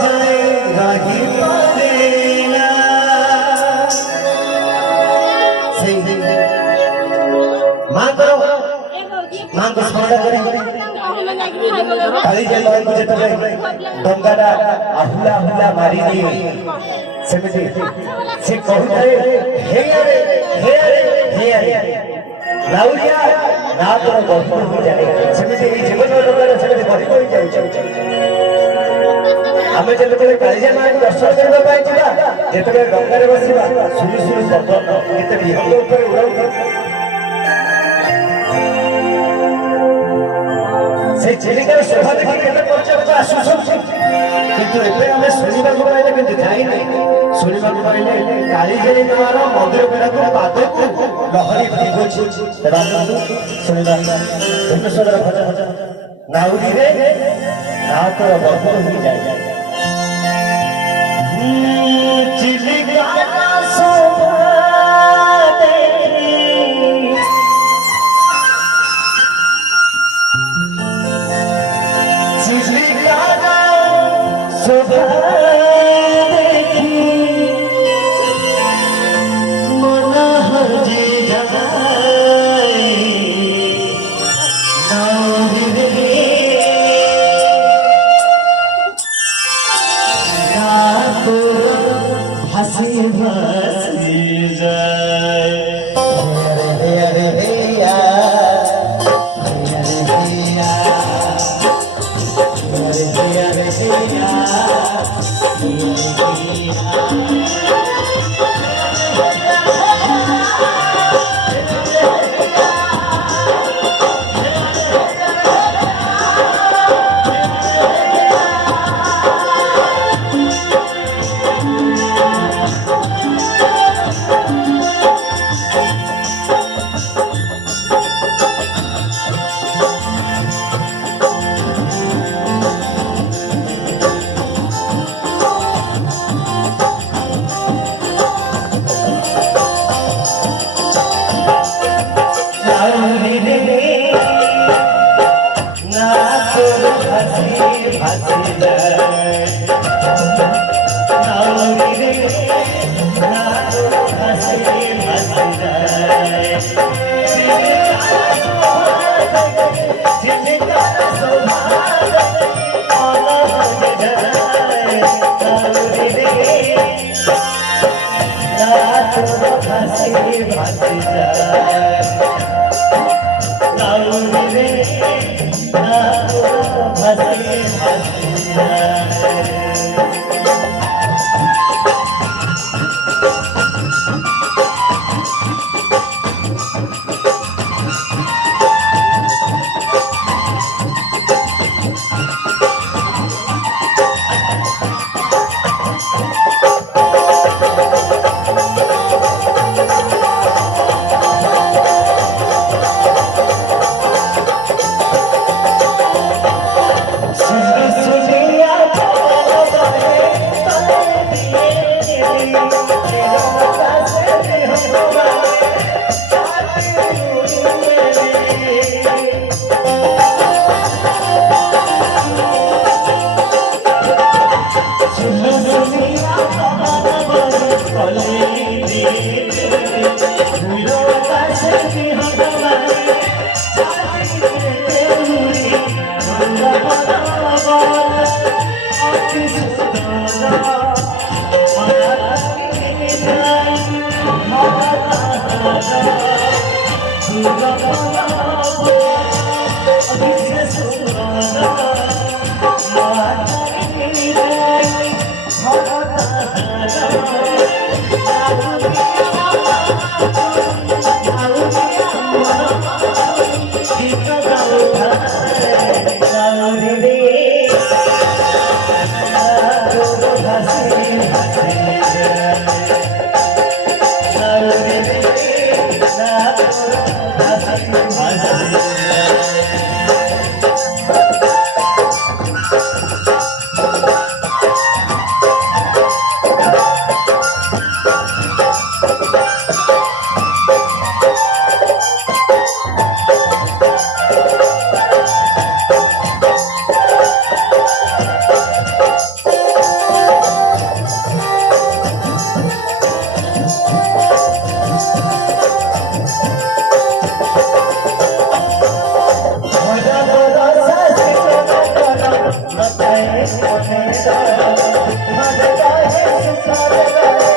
जाए राही पालेना सही मां करो मां को स्मरण करी काली जल को जेतबे डंगाटा आहुला आहुला मारी दिए सेमिति से कहताए हे अरे लाउरिया ना तो गल्प हो जाए सेमिति जीवन डंगार सेमिति बड़ी बड़ी जाउछ आमे जेतबे कालिजा मां को दर्शन करबा पाई जिबा जेतबे डंगारे बसिबा सुनी सुनी पवन केते विहंग ऊपर उड़ाउ से चिलिकार शोभा देखि केते परचर्चा आसुछ किंतु एबे हमें सुनिबा को पाइले किंतु जाई नै सुनिबा को पाइले कालीजली मार मंदिर बेड़ा को पाद को लहरी भिगोछि राजू सुनिबा धर्मेश्वर भजन नाउरी रे ना तो बदल हो जाए चिलिकार शोभा मन काहे सुखा लगा